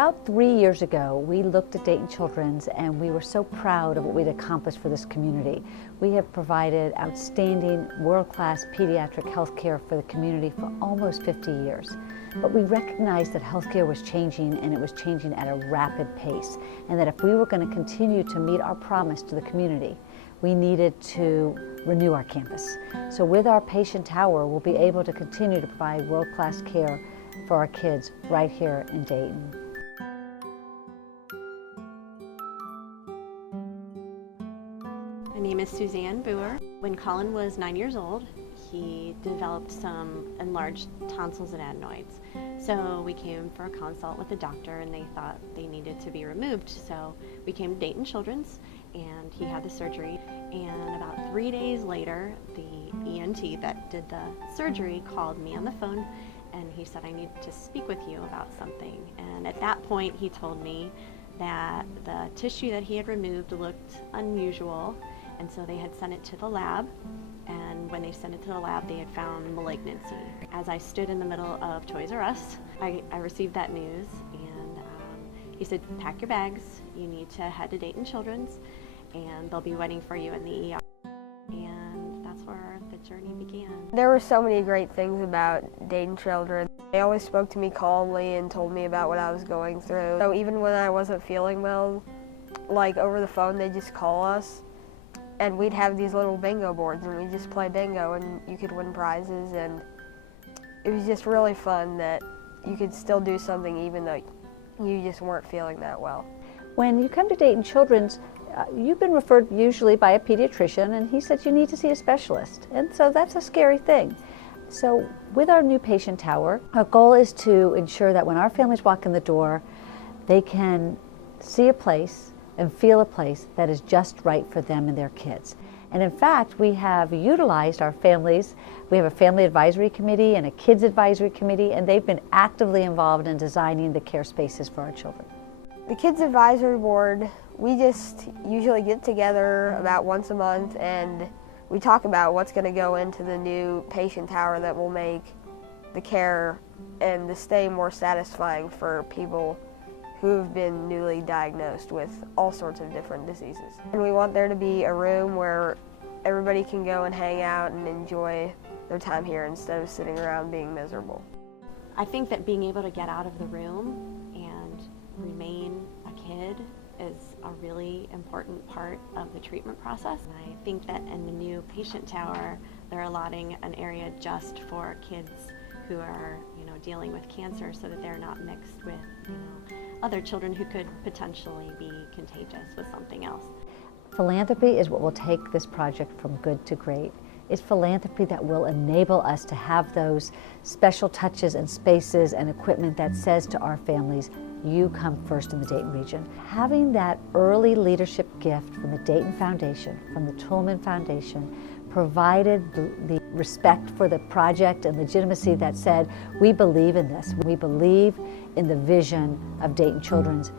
About 3 years ago, we looked at Dayton Children's and we were so proud of what we'd accomplished for this community. We have provided outstanding, world-class pediatric health care for the community for almost 50 years. But we recognized that healthcare was changing, and it was changing at a rapid pace, and that if we were going to continue to meet our promise to the community, we needed to renew our campus. So with our patient tower, we'll be able to continue to provide world-class care for our kids right here in Dayton. My name is Suzanne Boer. When Colin was 9 years old, he developed some enlarged tonsils and adenoids. So we came for a consult with the doctor, and they thought they needed to be removed. So we came to Dayton Children's, and he had the surgery. And about 3 days later, the ENT that did the surgery called me on the phone, and he said, "I need to speak with you about something." And at that point, he told me that the tissue that he had removed looked unusual, and so they had sent it to the lab. And when they sent it to the lab, they had found malignancy. As I stood in the middle of Toys R Us, I received that news, and he said, "Pack your bags, you need to head to Dayton Children's, and they'll be waiting for you in the ER." And that's where the journey began. There were so many great things about Dayton Children. They always spoke to me calmly and told me about what I was going through. So even when I wasn't feeling well, like over the phone, they'd just call us, and we'd have these little bingo boards, and we'd just play bingo, and you could win prizes, and it was just really fun that you could still do something even though you just weren't feeling that well. When you come to Dayton Children's, you've been referred usually by a pediatrician, and he said you need to see a specialist, and so that's a scary thing. So with our new patient tower, our goal is to ensure that when our families walk in the door, they can see a place and feel a place that is just right for them and their kids. And in fact, we have utilized our families. We have a family advisory committee and a kids advisory committee, and they've been actively involved in designing the care spaces for our children. The Kids Advisory Board, we just usually get together about once a month, and we talk about what's going to go into the new patient tower that will make the care and the stay more satisfying for people who have been newly diagnosed with all sorts of different diseases. And we want there to be a room where everybody can go and hang out and enjoy their time here instead of sitting around being miserable. I think that being able to get out of the room and remain a kid is a really important part of the treatment process. And I think that in the new patient tower, they're allotting an area just for kids who are, dealing with cancer, so that they're not mixed with, other children who could potentially be contagious with something else. Philanthropy is what will take this project from good to great. It's philanthropy that will enable us to have those special touches and spaces and equipment that says to our families, you come first in the Dayton region. Having that early leadership gift from the Dayton Foundation, from the Toulmin Foundation, provided the respect for the project and legitimacy that said, we believe in this. We believe in the vision of Dayton Children's.